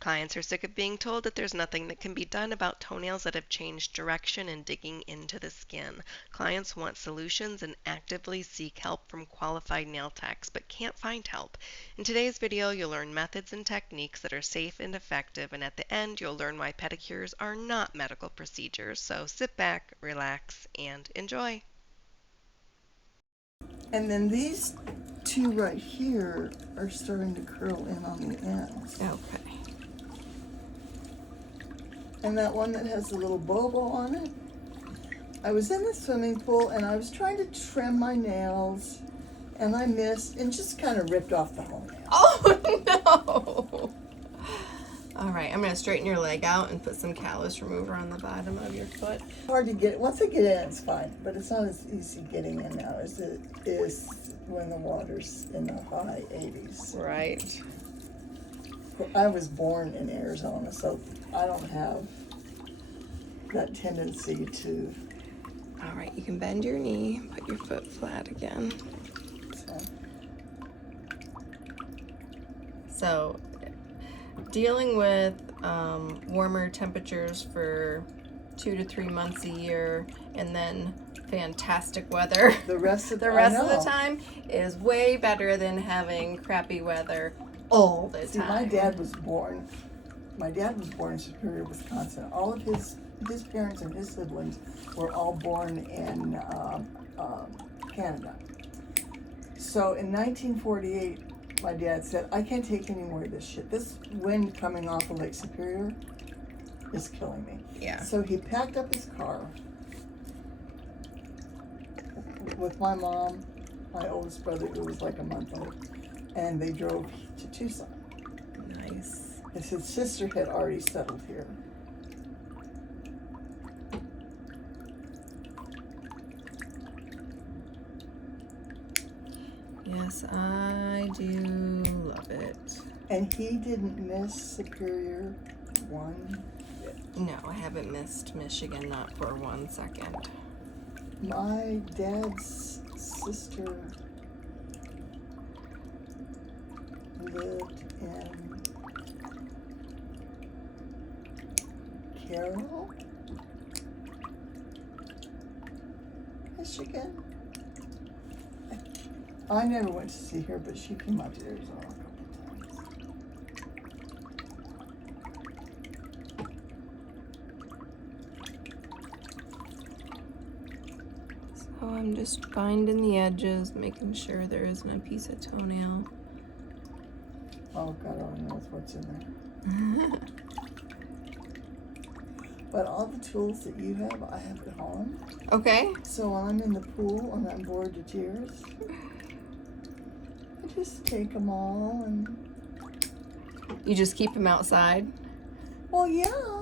Clients are sick of being told that there's nothing that can be done about toenails that have changed direction and digging into the skin. Clients want solutions and actively seek help from qualified nail techs, but can't find help. In today's video, you'll learn methods and techniques that are safe and effective, and at the end, you'll learn why pedicures are not medical procedures. So sit back, relax, and enjoy. And then these two right here are starting to curl in on the ends. Okay. And that one that has a little bobo on it, I was in the swimming pool and I was trying to trim my nails and I missed and just kind of ripped off the whole nail. Oh no! All right, I'm gonna straighten your leg out and put some callus remover on the bottom of your foot. Hard to get, once I get in it's fine, but it's not as easy getting in now as it is when the water's in the high 80s. Right. I was born in Arizona, so I don't have that tendency to. All right, you can bend your knee, put your foot flat again. So, dealing with warmer temperatures for 2 to 3 months a year, and then fantastic weather The rest of the rest of the time is way better than having crappy weather all the See, time. my dad was born in Superior, Wisconsin. All of his parents and his siblings were all born in Canada. So in 1948, my dad said, I can't take any more of this shit. This wind coming off of Lake Superior is killing me. Yeah. So he packed up his car with my mom, my oldest brother, who was like a month old, and they drove to Tucson. Nice. And his sister had already settled here. Yes, I do love it. And he didn't miss Superior one bit. No, I haven't missed Michigan, not for 1 second. My dad's sister lived in Carroll, Michigan. I never went to see her, but she came out to Arizona a couple of times. So I'm just finding the edges, making sure there isn't a piece of toenail. Oh, God only knows what's in there. But all the tools that you have, I have at home. Okay. So when I'm in the pool and I'm bored to tears, I just take them all and. You just keep them outside? Well, yeah.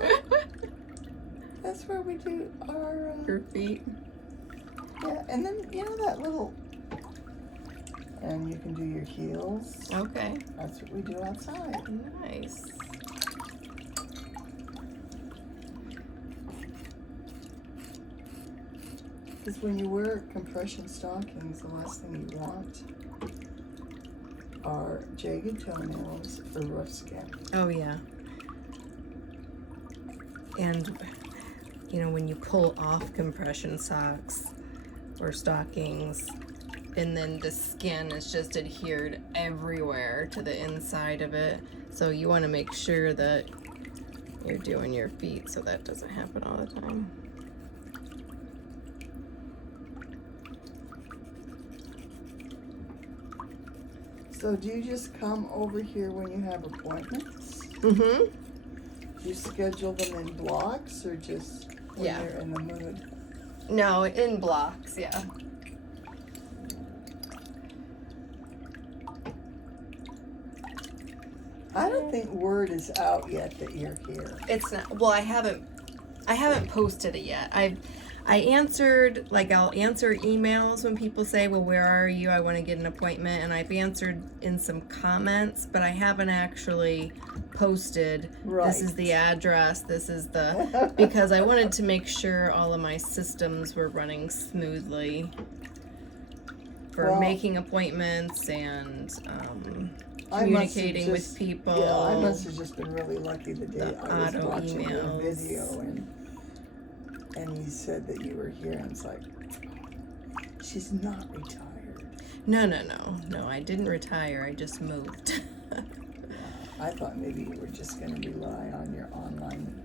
That's where we do our. Your feet? Yeah, and then you know that little. And you can do your heels. Okay. That's what we do outside. Nice. Because when you wear compression stockings, the last thing you want are jagged toenails or rough skin. Oh, yeah. And, you know, when you pull off compression socks or stockings, and then the skin is just adhered everywhere to the inside of it. So you want to make sure that you're doing your feet so that doesn't happen all the time. So do you just come over here when you have appointments? Mm-hmm. Do you schedule them in blocks or just when Yeah. you're in the mood? No, in blocks, yeah. I don't think word is out yet that you're here. It's not. Well, I haven't posted it yet. I answered, like, I'll answer emails when people say, well, where are you? I want to get an appointment. And I've answered in some comments, but I haven't actually posted, this is the address, this is the, because I wanted to make sure all of my systems were running smoothly for making appointments and communicating with people. Yeah, I must have just been really lucky the day The I was auto watching your emails. video and you said that you were here, and it's like, she's not retired. No, I didn't retire, I just moved. I thought maybe you were just going to rely on your online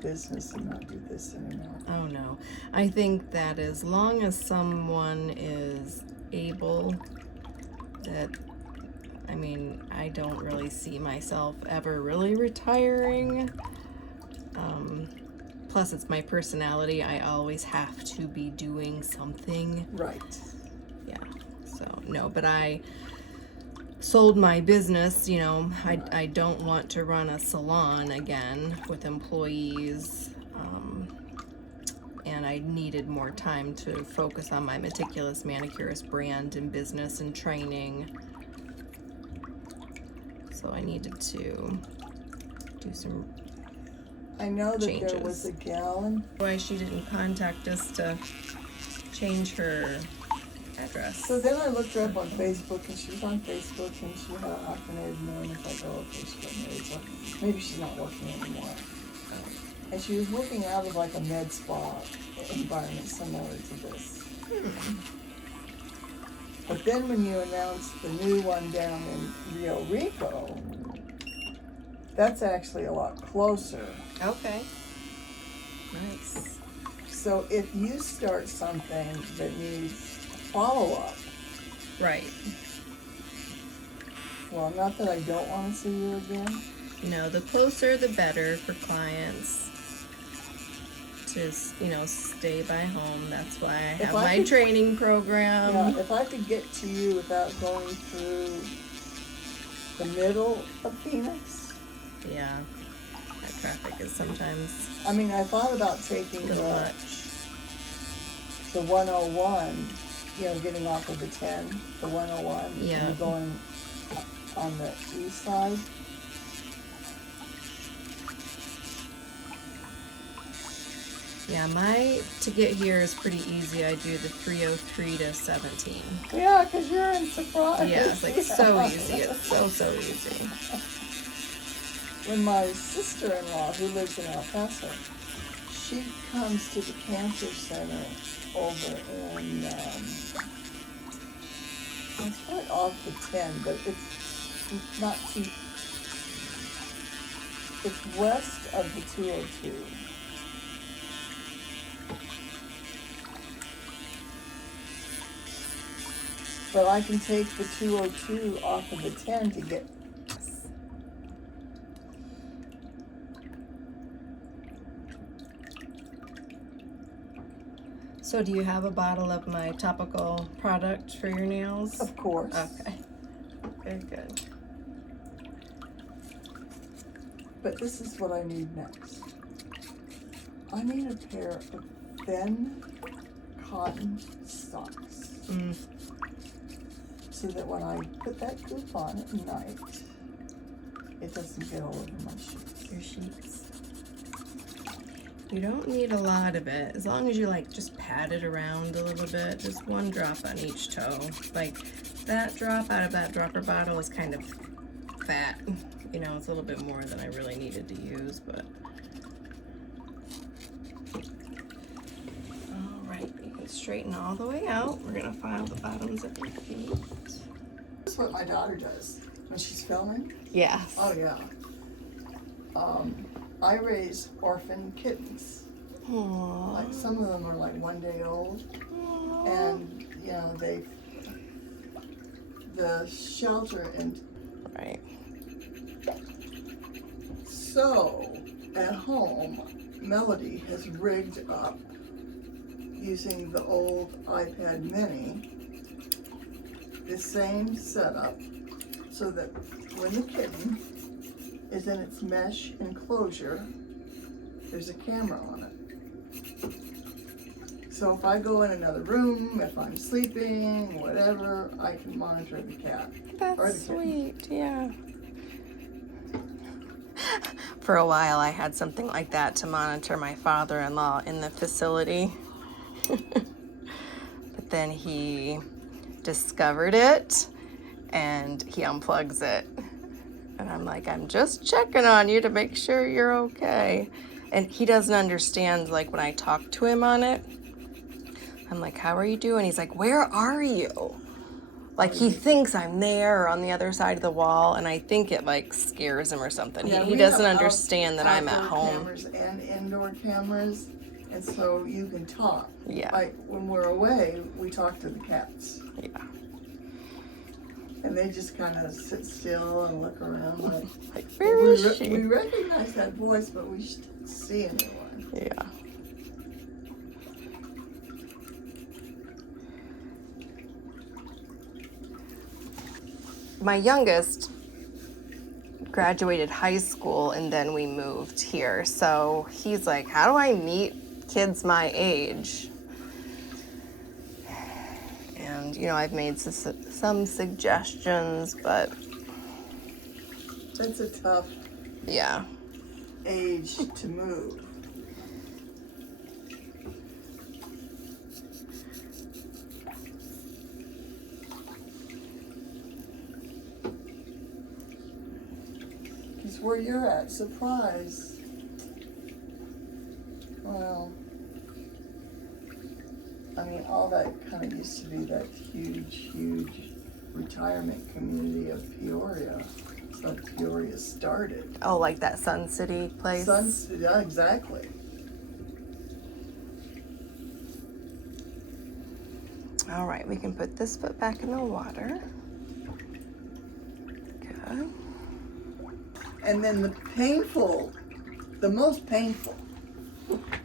business and not do this anymore. Oh no, I think that as long as someone is able, that, I mean, I don't really see myself ever really retiring. Plus it's my personality, I always have to be doing something. Right. Yeah, so no, but I sold my business, you know, I don't want to run a salon again with employees, and I needed more time to focus on my Meticulous Manicurist brand and business and training, so I needed to do some I know that changes. there was a gal. Why she didn't contact us to change her address. So then I looked her up on Facebook, and she was on Facebook, and she had an automated name. It's like, oh, okay, she got married, so maybe she's not working anymore. And she was working out of like a med spa environment similar to this. But then when you announced the new one down in Rio Rico, that's actually a lot closer. Okay. Nice. So if you start something that needs follow-up, Right. well, not that I don't want to see you again. No, the closer the better for clients. To, you know, stay by home. That's why I have my training program. Yeah, if I could get to you without going through the middle of Phoenix. Yeah. That traffic is sometimes I mean, I thought about taking a little the much. 101, you know, getting off of the 10, the 101, Yeah. and going on the east side. Yeah, to get here is pretty easy. I do the 303 to 17. Yeah, because you're in Surprise. Yeah, it's like so easy. It's so easy. When my sister-in-law, who lives in El Paso, she comes to the cancer center over in, it's right off the 10, but it's not too, it's west of the 202. But I can take the 202 off of the 10 to get. So do you have a bottle of my topical product for your nails? Of course. Okay. Very good. But this is what I need next. I need a pair of thin cotton socks. So that when I put that goop on at night, it doesn't get all over my sheets. Your sheets. You don't need a lot of it, as long as you like just pat it around a little bit, just one drop on each toe. Like that drop out of that dropper bottle is kind of fat, you know, it's a little bit more than I really needed to use, but. All right, you can straighten all the way out. We're gonna file the bottoms of your feet. This is what my daughter does when she's filming. Yes. Oh yeah. I raise orphan kittens. Aww. Like some of them are like 1 day old. Aww. And you know, the shelter and Right. so at home Melody has rigged up using the old iPad mini the same setup so that when the kitten is in its mesh enclosure, there's a camera on it. So if I go in another room, if I'm sleeping, whatever, I can monitor the cat. That's sweet, yeah. For a while I had something like that to monitor my father-in-law in the facility. But then he discovered it and he unplugs it. And I'm like, I'm just checking on you to make sure you're okay. And he doesn't understand, like, when I talk to him on it. I'm like, how are you doing? He's like, where are you? Like, he thinks I'm there or on the other side of the wall, and I think it, like, scares him or something. Yeah, he we doesn't have understand that I'm at outdoor home. cameras and indoor cameras, and so you can talk. Yeah. Like, when we're away, we talk to the cats. Yeah. And they just kind of sit still and look around. Like, where is she? We recognize that voice, but we just don't see anyone. Yeah. My youngest graduated high school and then we moved here. So he's like, how do I meet kids my age? And, you know, I've made some suggestions, but That's a tough yeah. age to move. Because where you're at, surprise. Well, I mean, all that kind of used to be that huge retirement community of Peoria. It's like Peoria started. Oh, like that Sun City place? Yeah, exactly. All right, we can put this foot back in the water. Good. And then the most painful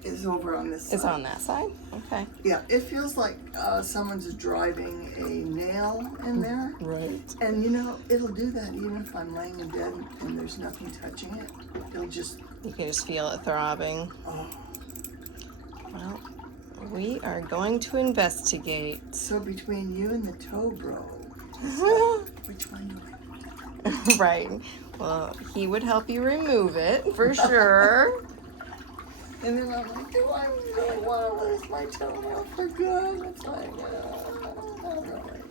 is over on this side. It's on that side? Okay. Yeah, it feels like someone's driving a nail in there. Right. And you know, it'll do that even if I'm laying in bed and there's nothing touching it. It'll just... You can just feel it throbbing. Oh. Well, we are going to investigate. So between you and the toe bro, which one do I do? Right. Well, he would help you remove it for sure. And then I'm like, do I really want to lose my toenail for good? It's like, not really.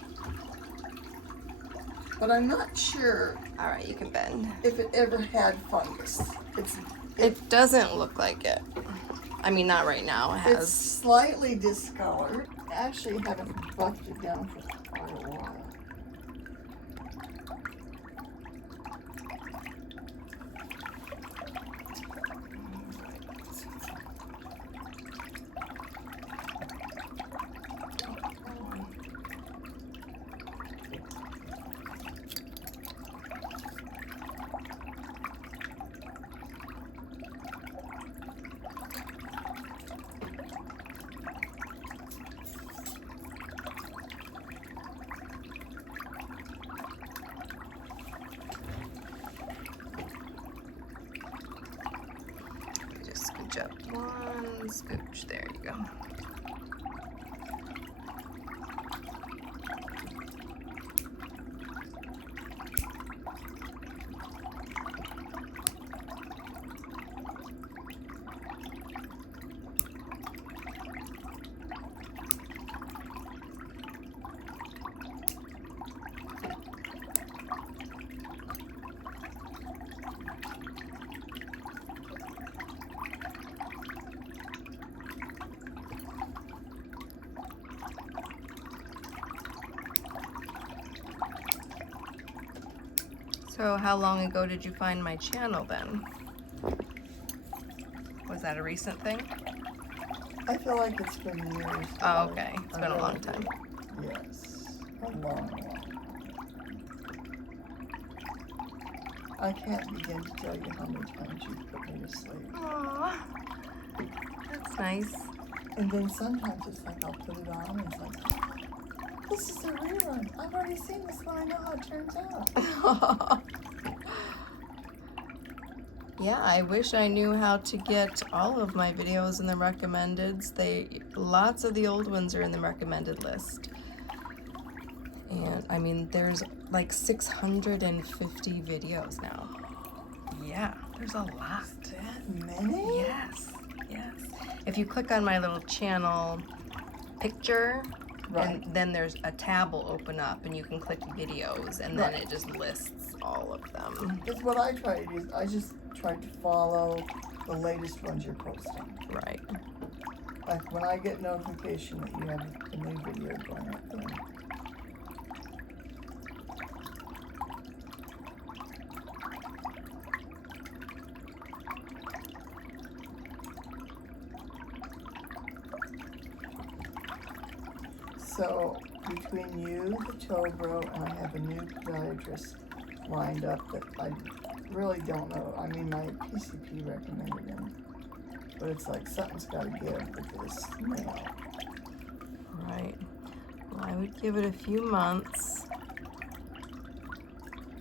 But I'm not sure All right, you can bend. if it ever had fungus. It doesn't look like it. I mean, not right now. It It's has. slightly discolored. I actually haven't buffed it down for quite a while. Just scooch up one scooch. There you go. So how long ago did you find my channel then? Was that a recent thing? I feel like it's been years. Oh, okay. It's been a long time. Yes, a long. I can't begin to tell you how many times you've put me to sleep. Aww. That's nice. And then sometimes it's like I'll put it on and it's like, this is a rerun. I've already seen this one. I know how it turns out. Yeah, I wish I knew how to get all of my videos in the recommendeds. Lots of the old ones are in the recommended list. And I mean, there's like 650 videos now. Yeah, there's a lot. That many? Yes, yes. If you click on my little channel picture, Right. And then there's a tab will open up and you can click videos and then Right. it just lists all of them. That's what I try to do. I just try to follow the latest ones you're posting. Right. Like when I get notification that you have a new video going up there. So between you, the toe grow, and I have a new podiatrist lined up that I really don't know. I mean, my PCP recommended him, but it's like something's got to give with this nail. Right. Well, I would give it a few months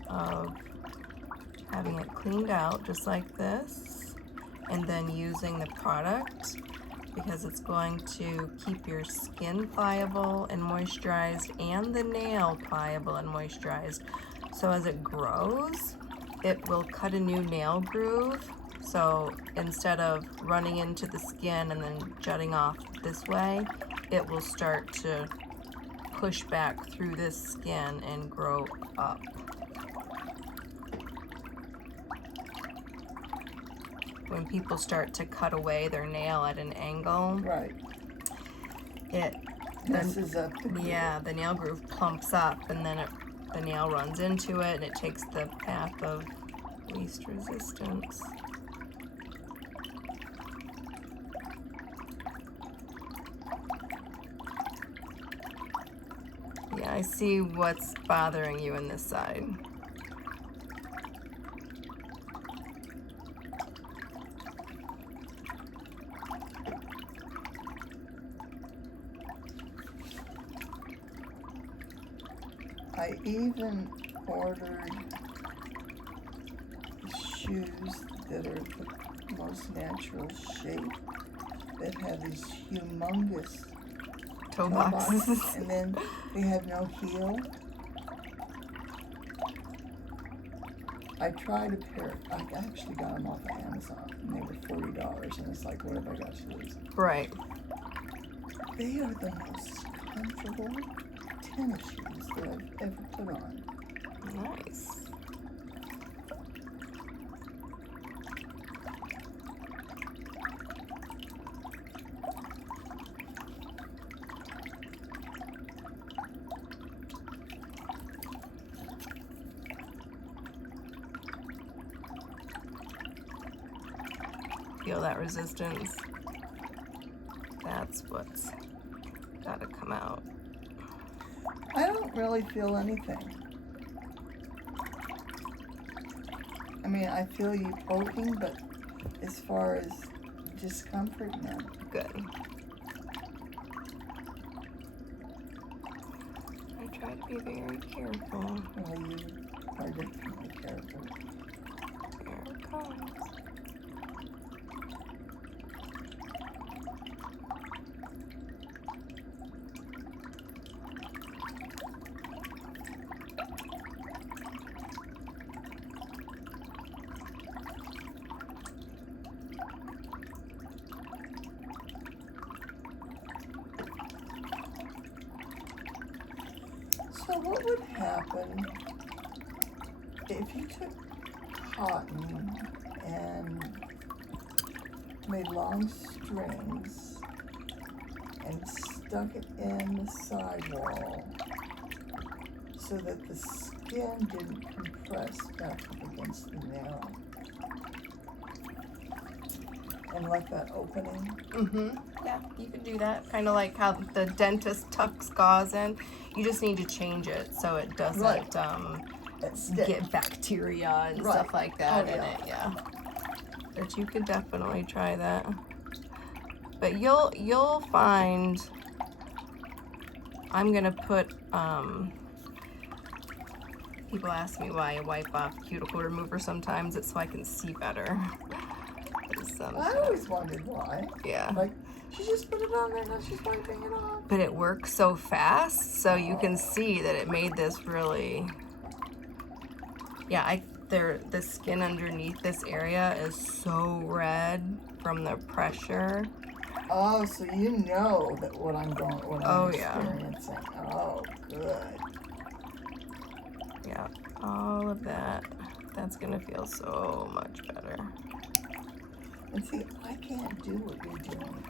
of having it cleaned out just like this, and then using the product, because it's going to keep your skin pliable and moisturized and the nail pliable and moisturized. So as it grows, it will cut a new nail groove. So instead of running into the skin and then jutting off this way, it will start to push back through this skin and grow up. When people start to cut away their nail at an angle, Right. it Messes up the groove. yeah, the nail groove plumps up, and then the nail runs into it, and it takes the path of least resistance. Yeah, I see what's bothering you in this side. I even ordered shoes that are the most natural shape, that have these humongous Toe boxes, boxes. and then they have no heel. I tried a pair. I actually got them off of Amazon, and they were $40, and it's like, what have I got to lose? Right. They are the most comfortable tennis shoes that I've ever put on. Nice. Feel that resistance. That's what's gotta come out. I don't really feel anything. I mean, I feel you poking, but as far as discomfort, no. Good. I try to be very careful. Well, you are definitely careful. Here it comes. So what would happen if you took cotton and made long strings and stuck it in the sidewall so that the skin didn't compress back up against the nail? And let that opening? Mm-hmm. Yeah, you can do that. Kind of like how the dentist tucks gauze in. You just need to change it so it doesn't Right. get bacteria and Right. stuff like that Oh, in yeah. it. Yeah. But you could definitely try that. But you'll find. I'm gonna put. People ask me why I wipe off cuticle remover sometimes. It's so I can see better. I always wondered why. Yeah. Like, she just put it on there, now she's wiping it off. But it works so fast, so you can see that it made this really. Yeah, the skin underneath this area is so red from the pressure. Oh, so you know that what I'm Yeah. experiencing. Oh, good. Yeah, all of that. That's gonna feel so much better. And see, I can't do what you're doing.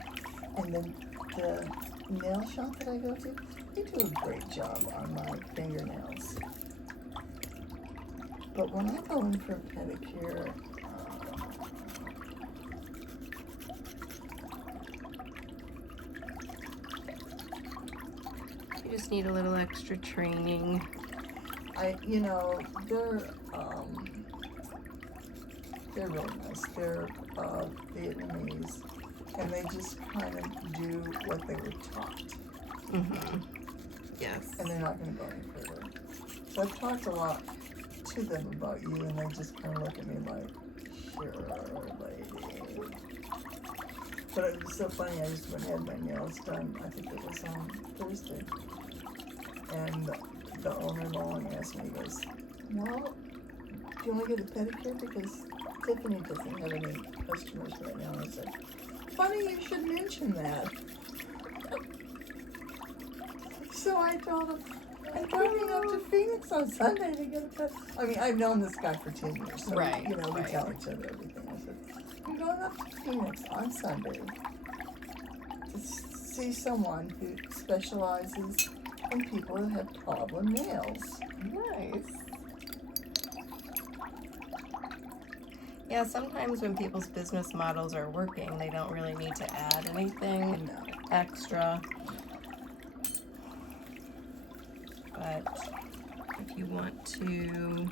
And then the nail shop that I go to, they do a great job on my fingernails. But when I go in for a pedicure, You just need a little extra training. they're really nice. They're Vietnamese, and they just kind of do what they were taught. Mm-hmm. Yes. And they're not going to go any further. So I've talked a lot to them about you, and they just kind of look at me like, sure, lady. But it was so funny, I just went and had my nails done, I think it was on Thursday. And the owner Lauren asked me, he goes, well, do you want to get a pedicure? Because Tiffany doesn't have any customers right now. And I said, funny you should mention that. So I told him, I'm driving up to Phoenix on Sunday to get a pedicure. I mean, I've known this guy for 10 years, so Right, we right. tell each other everything. I said, I'm going up to Phoenix on Sunday to see someone who specializes in people that have problem nails. Nice. Yeah, sometimes when people's business models are working, they don't really need to add anything No. extra. But if you want to,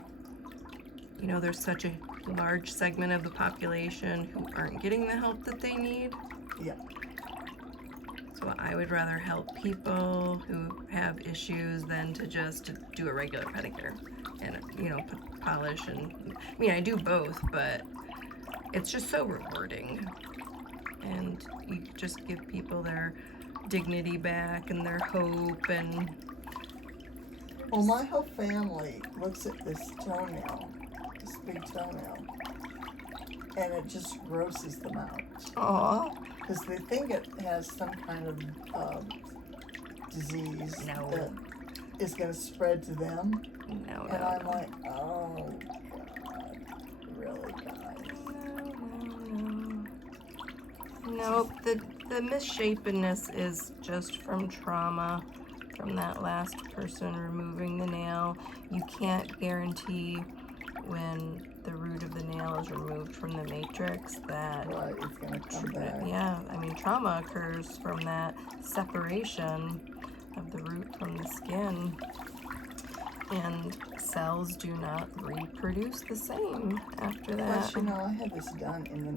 there's such a large segment of the population who aren't getting the help that they need. Yeah. So I would rather help people who have issues than to just do a regular pedicure and, polish. And I mean, I do both, but it's just so rewarding. And you just give people their dignity back and their hope. And Well, my whole family looks at this toenail, this big toenail, and it just grosses them out. aw, Because they think it has some kind of disease No. that is going to spread to them. no, And no. I'm like, oh, God, really, guys? Nope, the misshapenness is just from trauma, from that last person removing the nail. You can't guarantee when the root of the nail is removed from the matrix that Right, it's going to come back. yeah, I mean, trauma occurs from that separation of the root from the skin, and cells do not reproduce the same after that. Plus, I had this done in the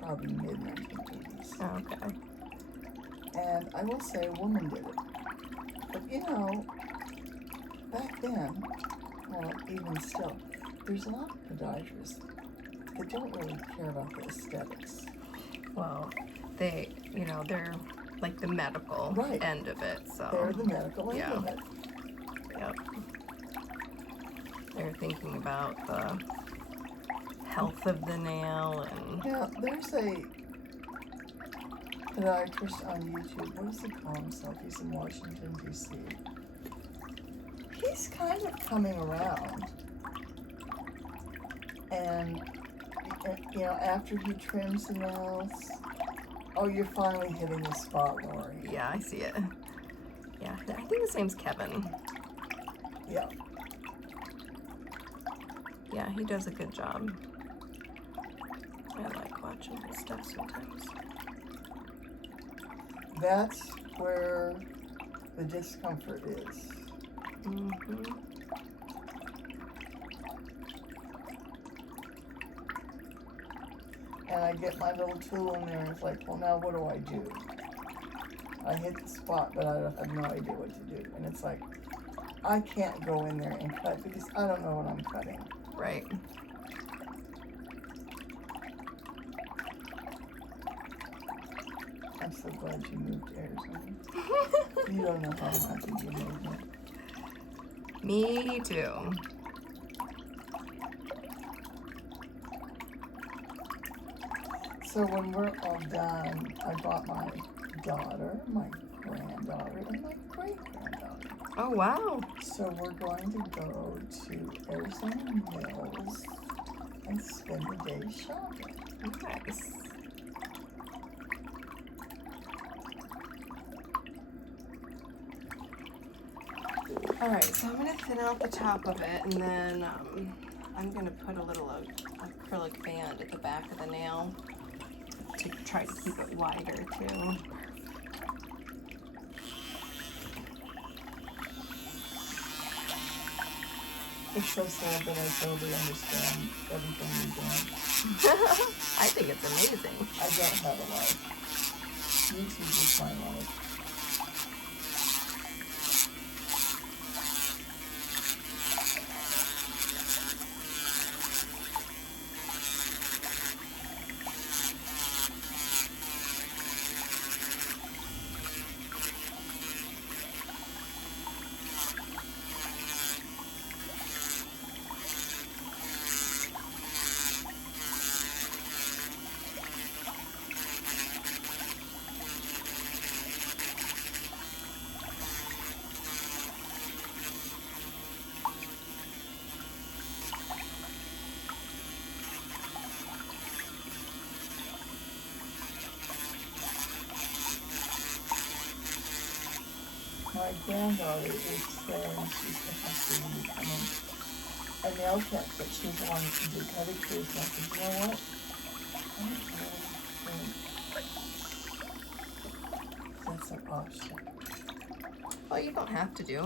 probably mid-1980s. Okay. And I will say a woman did it. But, back then, well, even still, there's a lot of podiatrists that don't really care about the aesthetics. Well, they're like the medical Right. end of it, so They're the medical end yeah. of it. Yep. They're thinking about the health of the nail and Now, there's a podiatrist on YouTube. What does he call himself? He's in Washington, D.C. He's kind of coming around. And after he trims the nails, oh, you're finally hitting the spot, Lori. yeah, I see it. Yeah, I think his name's Kevin. Yeah. Yeah, he does a good job. I like watching his stuff sometimes. That's where the discomfort is. Mm-hmm. And I get my little tool in there and it's like, well, now what do I do? I hit the spot, but I have no idea what to do. And it's like, I can't go in there and cut because I don't know what I'm cutting. Right. I'm so glad you moved to Arizona. You don't know how happy you made me. Me too. So when we're all done, I brought my daughter, my granddaughter, and my great-granddaughter. Oh, wow. So we're going to go to Arizona Mills and spend the day shopping. Nice. Alright, so I'm going to thin out the top of it, and then I'm going to put a little acrylic band at the back of the nail to try to keep it wider too. It's so sad that I totally understand everything you're doing. I think it's amazing. I don't have a life. YouTube is my life. My granddaughter is saying she's interested in becoming a nail tech, but she's wanting to do pedicures. And I said, you know what? I don't really think that's an option. Well, you don't have to do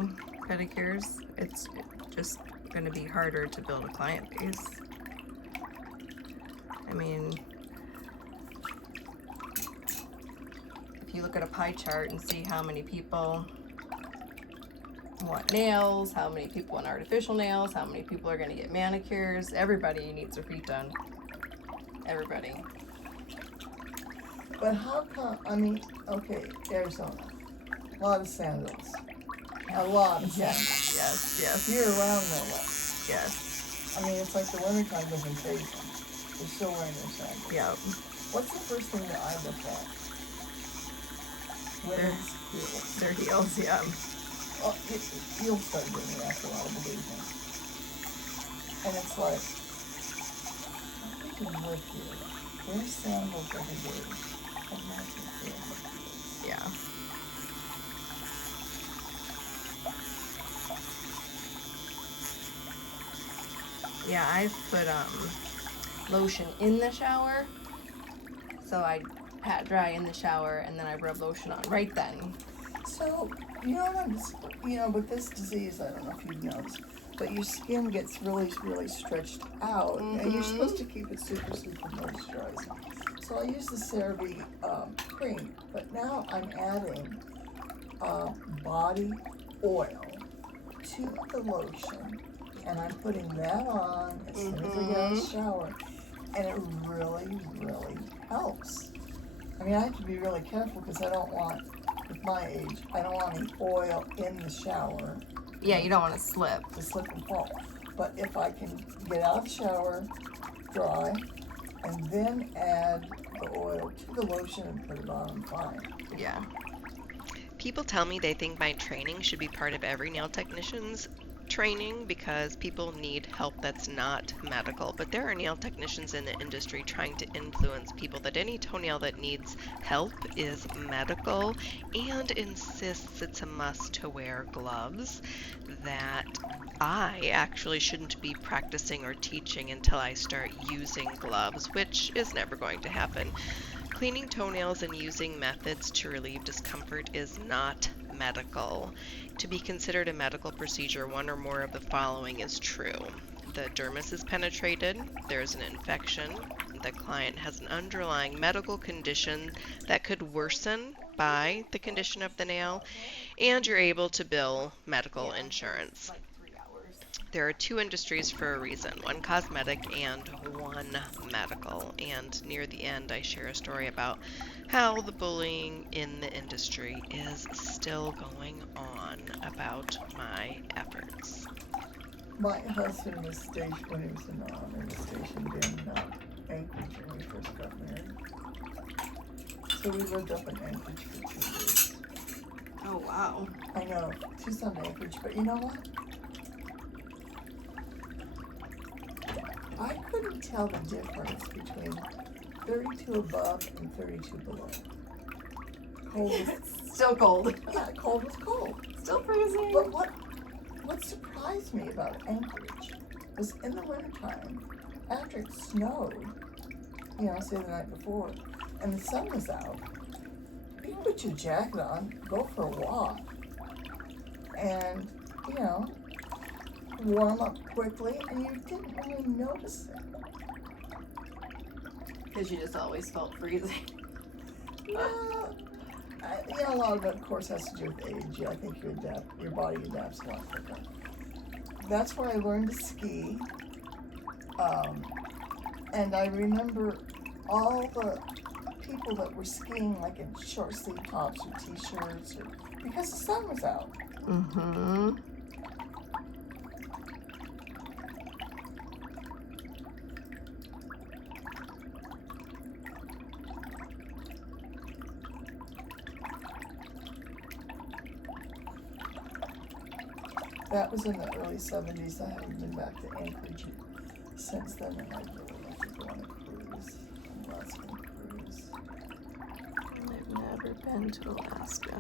pedicures. It's just going to be harder to build a client base. I mean, if you look at a pie chart and see how many people want nails, how many people want artificial nails, how many people are going to get manicures, everybody needs their feet done. Everybody. But how come, I mean, okay, Arizona, a lot of sandals. A lot of sandals. Yes. Year round, no less. Yes. I mean, it's like the wintertime doesn't phase them. They're still wearing their sandals. Yeah. What's the first thing that I look at? Women's heels. Their heels, yeah. Oh, you'll start doing it after a while, believe me. And it's like, how can you live here? Wear sandals every day. And that's it. Yeah. Yeah, I put lotion in the shower. So I pat dry in the shower and then I rub lotion on right then. So, you know what I'm just, with this disease, I don't know if you've noticed, but your skin gets really, really stretched out, and you're supposed to keep it super, super moisturizing. So I use the CeraVe cream, but now I'm adding body oil to the lotion, and I'm putting that on as soon as I get out of the shower, and it really, really helps. I mean, I have to be really careful because I don't want, with my age, I don't want any oil in the shower. Yeah, you don't want to slip. To slip and fall. But if I can get out of the shower, dry, and then add the oil to the lotion and put it on, I'm fine. Yeah. People tell me they think my training should be part of every nail technician's training because people need help that's not medical, but there are nail technicians in the industry trying to influence people that any toenail that needs help is medical and insists it's a must to wear gloves, that I actually shouldn't be practicing or teaching until I start using gloves, which is never going to happen. Cleaning toenails and using methods to relieve discomfort is not medical. To be considered a medical procedure, one or more of the following is true. The dermis is penetrated, there's an infection, the client has an underlying medical condition that could worsen by the condition of the nail, and you're able to bill medical insurance. There are two industries for a reason, one cosmetic and one medical. And near the end, I share a story about how the bullying in the industry is still going on about my efforts. My husband was stationed when he was in the stationed in Anchorage when we first got married. So we lived up in Anchorage for 2 years. Oh, wow. I know, Tucson to Anchorage, but you know what? I couldn't tell the difference between 32 above and 32 below. Cold was Still cold. yeah, cold was cold. Still freezing. But what surprised me about Anchorage was in the wintertime, after it snowed, you know, say the night before, and the sun was out, you can put your jacket on, go for a walk, and, you know, warm up quickly, and you didn't really notice it. Because you just always felt freezing. Yeah, a lot of it, of course, has to do with age. I think your body adapts a lot quicker. That's where I learned to ski. And I remember all the people that were skiing like in short sleeve tops or t-shirts, because the sun was out. Mm-hmm. That was in the early 70s. I haven't been back to Anchorage since then, and I'd really like to go on a cruise, an Alaskan cruise. I've never been to Alaska.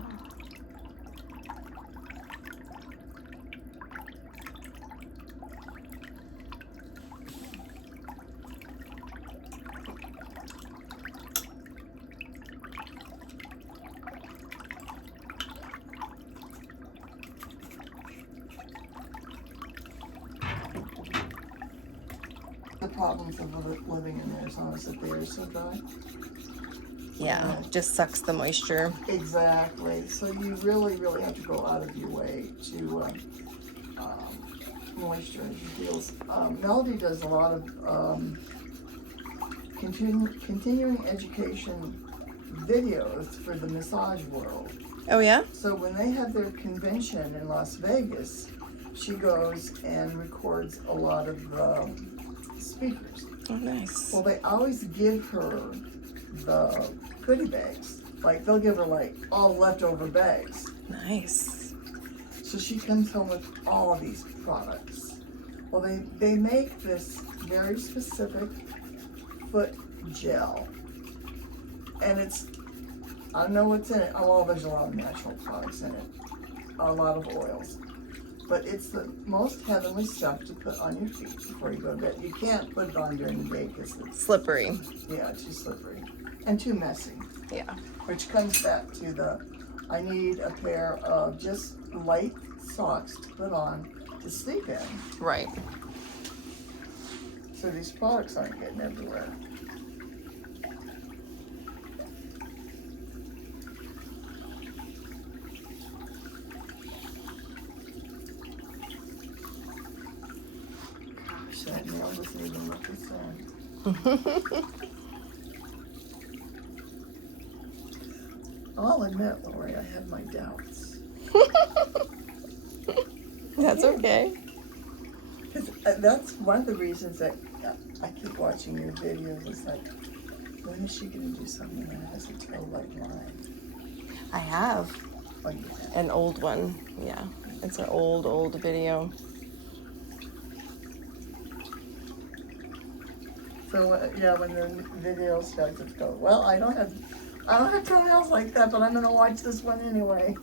The problems of living in Arizona is that they are so dry. Yeah, just sucks the moisture. Exactly. So you really, really have to go out of your way to moisturize your heels. Melody does a lot of continuing education videos for the massage world. Oh, yeah? So when they have their convention in Las Vegas, she goes and records a lot of speakers. Oh, nice. Well, they always give her the goodie bags. Like, they'll give her, like, all leftover bags. Nice. So she comes home with all of these products. Well, they make this very specific foot gel. And it's, I don't know what's in it. Oh, well, there's a lot of natural products in it. A lot of oils. But it's the most heavenly stuff to put on your feet before you go to bed. You can't put it on during the day because it's, Slippery. yeah, too slippery and too messy. Yeah. Which comes back to I need a pair of just light socks to put on to sleep in. Right. So these products aren't getting everywhere. Gosh, that nail doesn't even look the same. I'll admit, Lori, I have my doubts. That's okay. That's one of the reasons that I keep watching your videos. It's like, when is she going to do something that has a toe-like line? I have Oh, you have. an old one. Yeah. It's an old video. So yeah, when the video starts, it's go, well, I don't have toenails like that, but I'm going to watch this one anyway.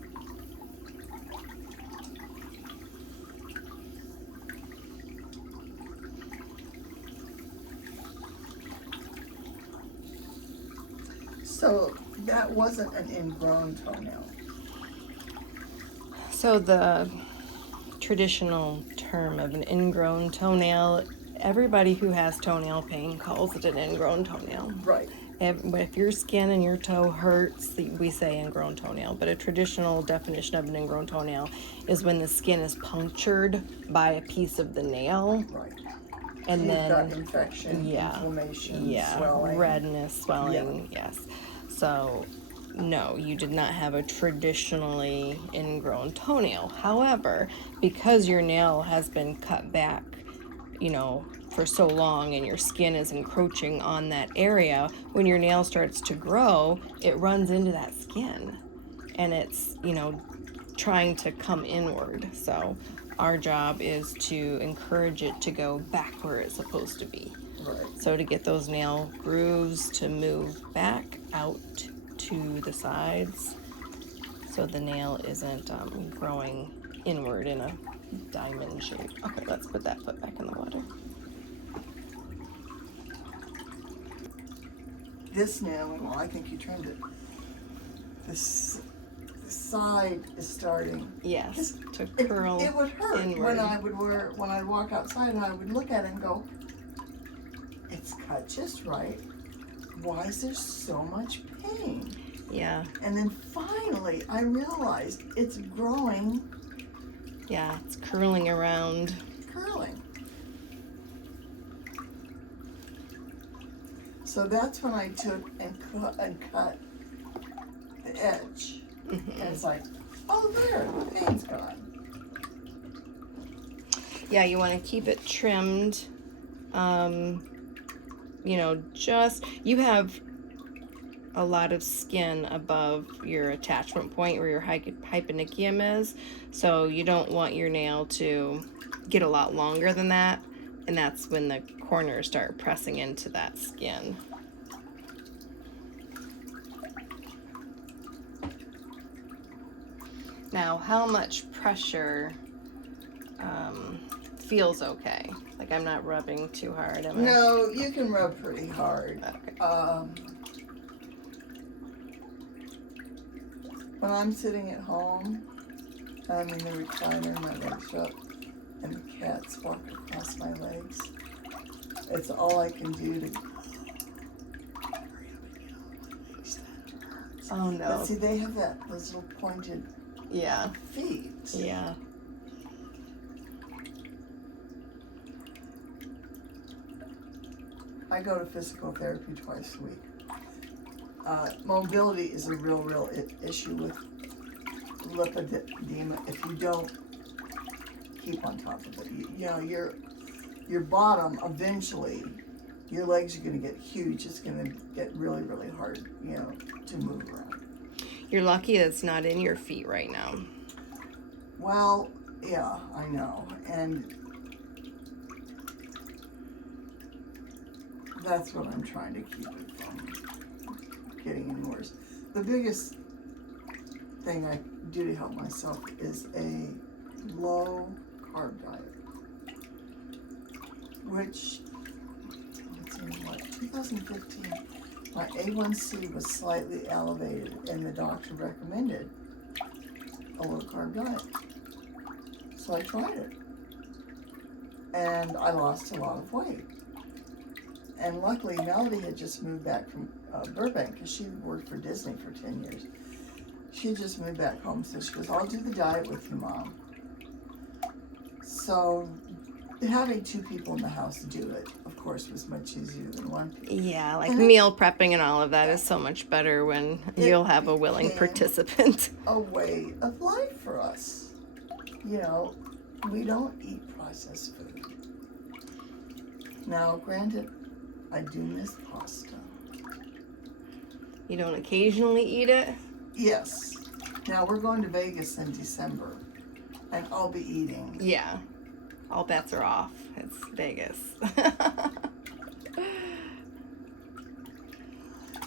So that wasn't an ingrown toenail. So the traditional term of an ingrown toenail, everybody who has toenail pain calls it an ingrown toenail. Right. If your skin and your toe hurts, we say ingrown toenail. But a traditional definition of an ingrown toenail is when the skin is punctured by a piece of the nail. Right. And You've then got infection, inflammation, swelling. redness, swelling, yes. So, no, you did not have a traditionally ingrown toenail. However, because your nail has been cut back you know, for so long and your skin is encroaching on that area, when your nail starts to grow, it runs into that skin and it's, you know, trying to come inward. So our job is to encourage it to go back where it's supposed to be. Right. So to get those nail grooves to move back out to the sides so the nail isn't growing inward in a diamond shape. Okay, let's put that foot back in the water. This nail, well, I think you trimmed it. The side is starting. Yes, to It, curl it would hurt inward. when I walk outside and I would look at it and go, it's cut just right. Why is there so much pain? Yeah, And then finally I realized it's growing, yeah, it's curling around. curling. So that's when I took and cut the edge. And it's like, oh, there, the pain's gone. Yeah, you want to keep it trimmed. You know, you have a lot of skin above your attachment point where your hyponychium is, so you don't want your nail to get a lot longer than that, and that's when the corners start pressing into that skin. Now, how much pressure feels okay? Like, I'm not rubbing too hard, am I? No, you can rub pretty hard. Okay. When I'm sitting at home, I'm in the recliner, my legs up, and the cats walk across my legs. It's all I can do to Oh no. But see, they have those little pointed Yeah. feet. Yeah. I go to physical therapy twice a week. Mobility is a real issue with lipedema if you don't keep on top of it. You know, your bottom, eventually, your legs are going to get huge. It's going to get really hard, you know, to move around. You're lucky it's not in your feet right now. Well, yeah, I know. And that's what I'm trying to keep it from getting any worse. The biggest thing I do to help myself is a low carb diet, which, let's see, what, 2015, my A1C was slightly elevated and the doctor recommended a low carb diet. So I tried it and I lost a lot of weight. And luckily, Melody had just moved back from Burbank because she worked for Disney for 10 years. She just moved back home, so she goes, I'll do the diet with you, Mom. So having two people in the house do it, of course, was much easier than one. Yeah, like And meal prepping and all of that is so much better when you'll have a willing became participant. a way of life for us. You know, we don't eat processed food. Now, granted, I do miss pasta. You don't occasionally eat it? Yes. Now, we're going to Vegas in December, and I'll be eating. Yeah. All bets are off. It's Vegas.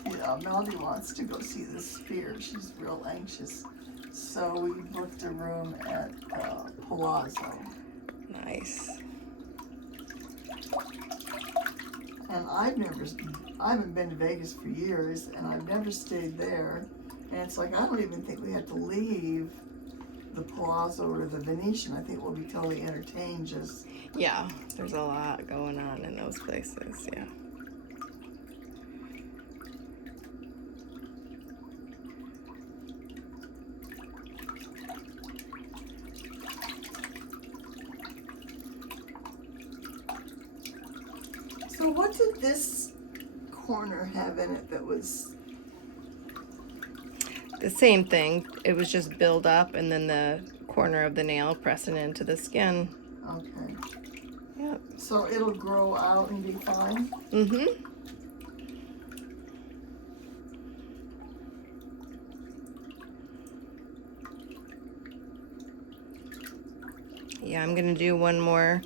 Yeah, Melody wants to go see the Sphere. She's real anxious. So we booked a room at Palazzo. Nice. And I haven't been to Vegas for years, and I've never stayed there. And it's like, I don't even think we have to leave the Palazzo or the Venetian. I think we'll be totally entertained just. Yeah, there's a lot going on in those places, yeah. So what did this corner have in it that was? The same thing. It was just build up and then the corner of the nail pressing into the skin. Okay. Yep. So it'll grow out and be fine? Mm-hmm. Yeah, I'm gonna do one more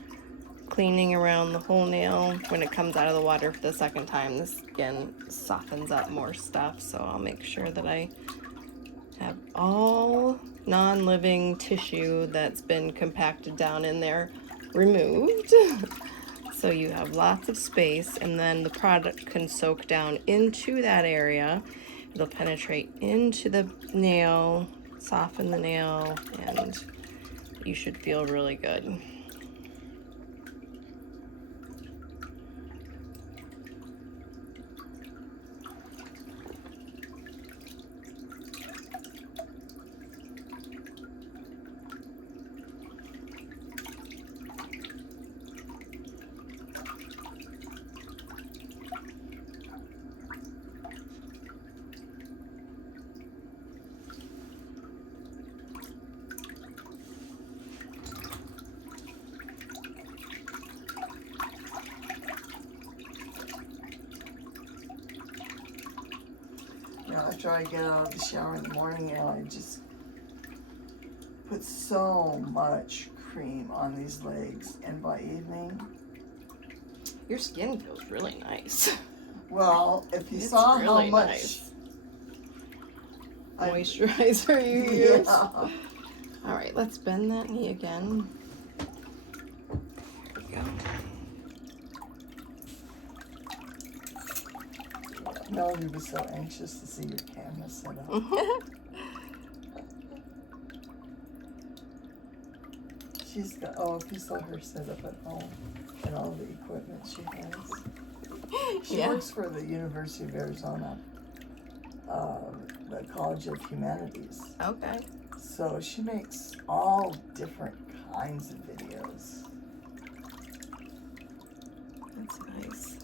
cleaning around the whole nail. When it comes out of the water for the second time, the skin softens up more stuff, so I'll make sure that I have all non-living tissue that's been compacted down in there removed. So you have lots of space, and then the product can soak down into that area. It'll penetrate into the nail, soften the nail, and you should feel really good. After I get out of the shower in the morning, I just put so much cream on these legs, and by evening, Your skin feels really nice. well, if you It's saw really how much nice. Moisturizer you use. yeah. All right, let's bend that knee again. There we go. Melody was so anxious to see your camera set up. She's got, oh, if you saw her set up at home and all the equipment she has. She works for the University of Arizona, the College of Humanities. Okay. So she makes all different kinds of videos. That's nice.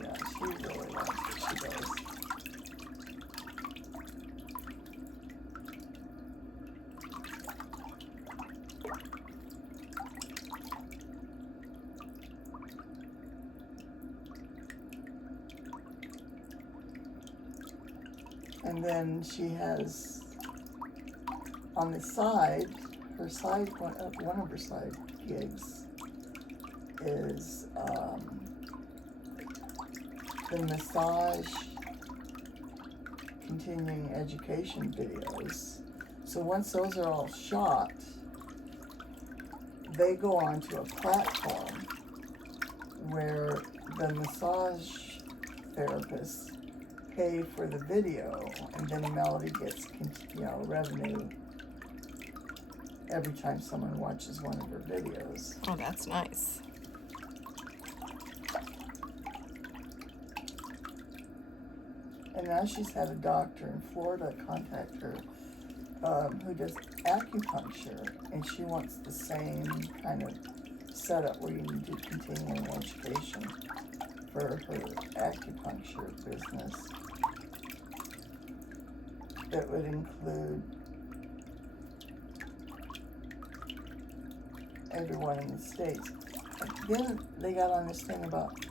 Yeah, she really likes what she does. And then she has on the side, her side, one of her side gigs is the massage continuing education videos. So once those are all shot, they go onto a platform where the massage therapists pay for the video, and then Melody gets, revenue every time someone watches one of her videos. Oh, that's nice. And now she's had a doctor in Florida contact her who does acupuncture, and she wants the same kind of setup where you need to continuing education for her acupuncture business. That would include everyone in the States. Then they got on this thing about,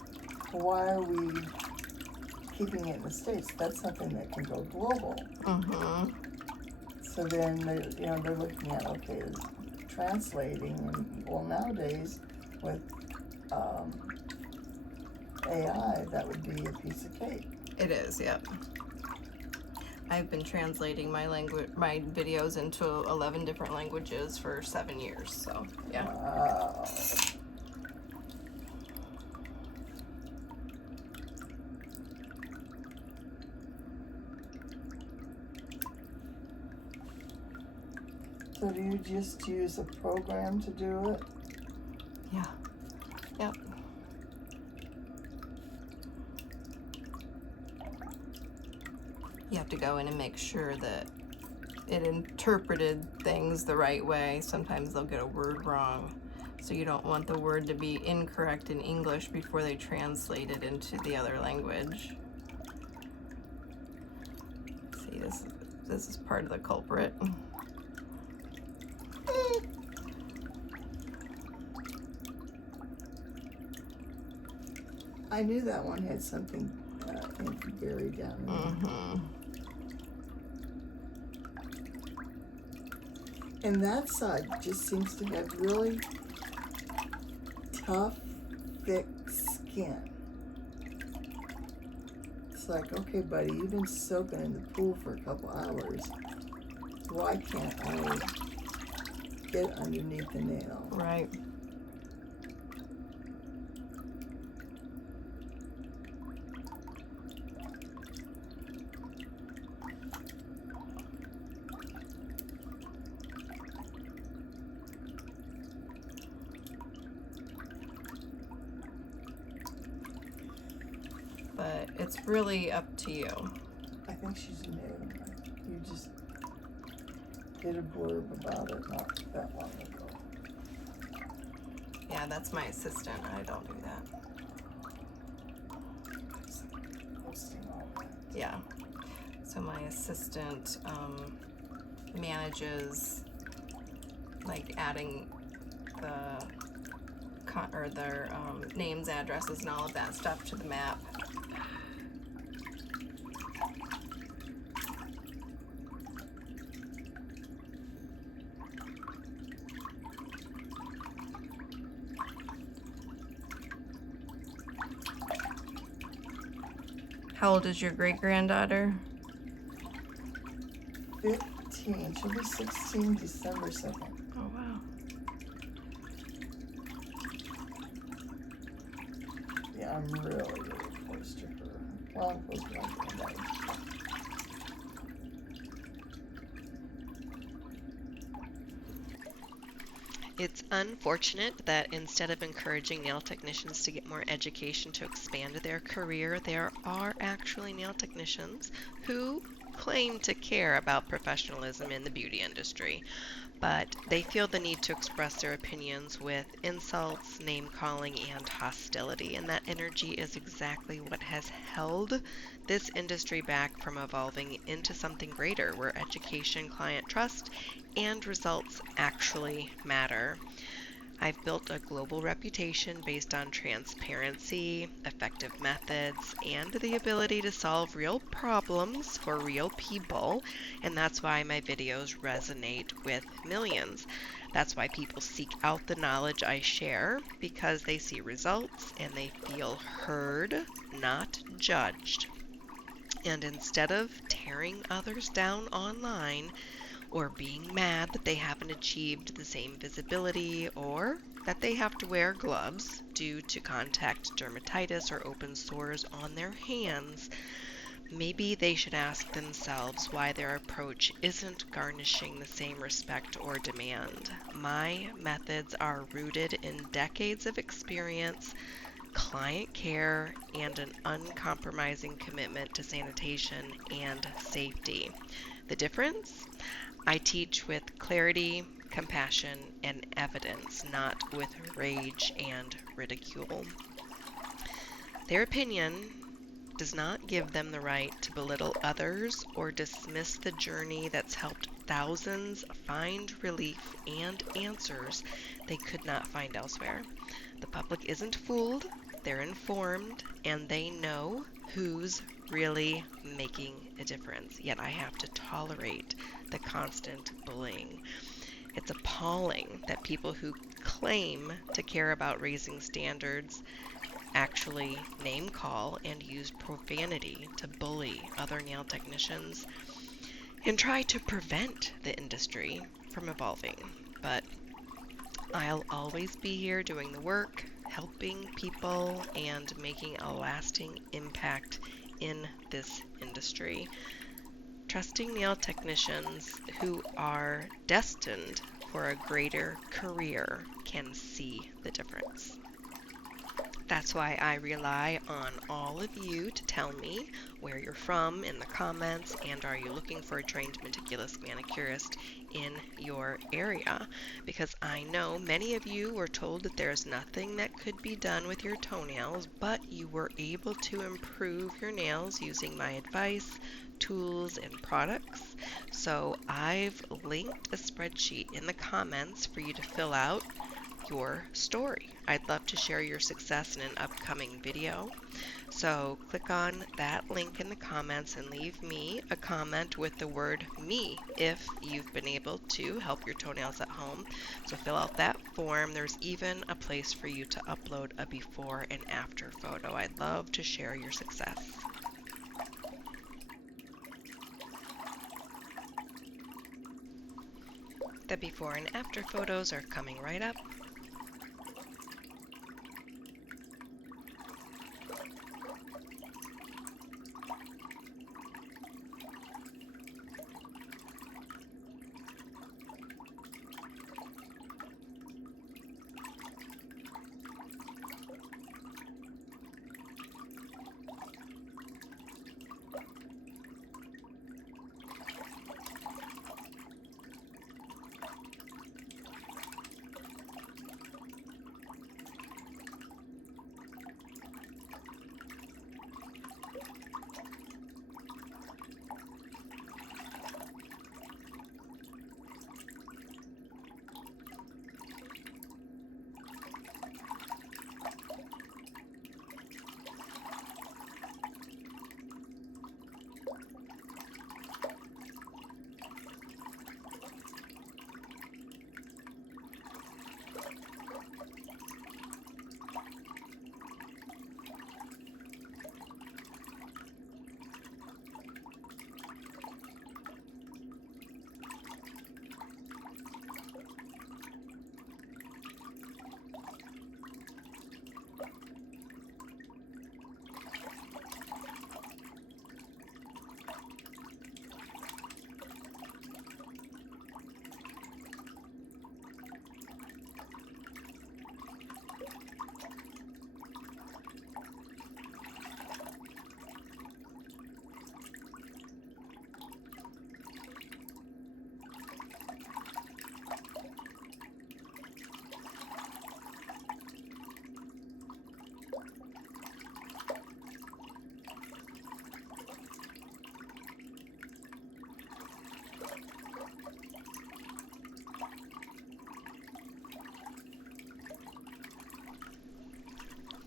why are we keeping it in the States? That's something that can go global. Mm-hmm. So then they're looking at, okay, translating, and well, nowadays with AI, that would be a piece of cake. It is, yep. I've been translating my videos into 11 different languages for 7 years, so yeah. Wow. So do you just use a program to do it? Yeah. Yep. You have to go in and make sure that it interpreted things the right way. Sometimes they'll get a word wrong. So you don't want the word to be incorrect in English before they translate it into the other language. See, this is part of the culprit. I knew that one had something buried down in Mm-hmm. And that side just seems to have really tough, thick skin. It's like, okay, buddy, you've been soaking in the pool for a couple hours. Why can't I get underneath the nail? Right. But it's really up to you. I think she's new. You just did a blurb about it not that long ago. Yeah, that's my assistant. I don't do that. Posting all that. Yeah. So my assistant manages like adding the their names, addresses, and all of that stuff to the map. How old is your great-granddaughter? 15. She'll be 16 December 2nd. Oh, wow. Yeah, I'm really close to her. Well, I'm close to my granddaughter. It's unfortunate that instead of encouraging nail technicians to get more education to expand their career, there are actually nail technicians who claim to care about professionalism in the beauty industry, but they feel the need to express their opinions with insults, name-calling, and hostility, and that energy is exactly what has held this industry back from evolving into something greater, where education, client trust, and results actually matter. I've built a global reputation based on transparency, effective methods, and the ability to solve real problems for real people, and that's why my videos resonate with millions. That's why people seek out the knowledge I share, because they see results and they feel heard, not judged. And instead of tearing others down online, or being mad that they haven't achieved the same visibility, or that they have to wear gloves due to contact dermatitis or open sores on their hands, maybe they should ask themselves why their approach isn't garnishing the same respect or demand. My methods are rooted in decades of experience, client care, and an uncompromising commitment to sanitation and safety. The difference? I teach with clarity, compassion, and evidence, not with rage and ridicule. Their opinion does not give them the right to belittle others or dismiss the journey that's helped thousands find relief and answers they could not find elsewhere. The public isn't fooled, they're informed, and they know who's really making a difference. Yet I have to tolerate the constant bullying. It's appalling that people who claim to care about raising standards actually name call and use profanity to bully other nail technicians and try to prevent the industry from evolving. But I'll always be here doing the work, helping people, and making a lasting impact in this industry. Trusting nail technicians who are destined for a greater career can see the difference. That's why I rely on all of you to tell me where you're from in the comments, and are you looking for a trained meticulous manicurist in your area, because I know many of you were told that there's nothing that could be done with your toenails, but you were able to improve your nails using my advice, tools, and products. So I've linked a spreadsheet in the comments for you to fill out. your story. I'd love to share your success in an upcoming video. So click on that link in the comments and leave me a comment with the word me if you've been able to help your toenails at home. So fill out that form. There's even a place for you to upload a before and after photo. I'd love to share your success. The before and after photos are coming right up.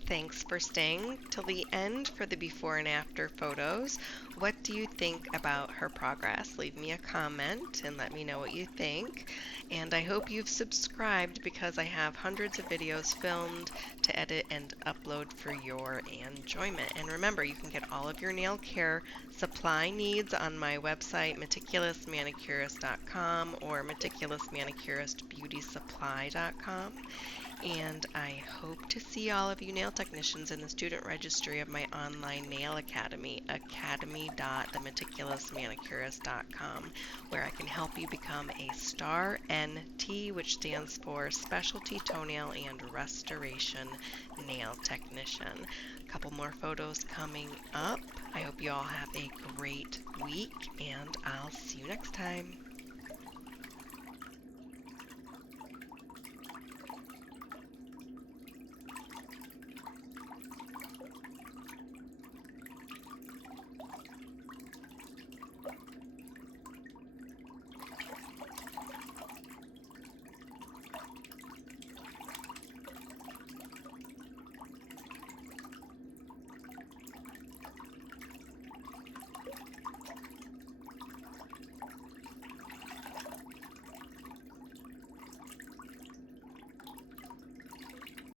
Thanks for staying till the end for the before and after photos. What do you think about her progress? Leave me a comment and let me know what you think. And I hope you've subscribed because I have hundreds of videos filmed to edit and upload for your enjoyment. And remember, you can get all of your nail care supply needs on my website, meticulousmanicurist.com or meticulousmanicuristbeautysupply.com. And I hope to see all of you nail technicians in the student registry of my online nail academy, academy.themeticulousmanicurist.com, where I can help you become a STAR NT, which stands for Specialty Toenail and Restoration Nail Technician. A couple more photos coming up. I hope you all have a great week, and I'll see you next time.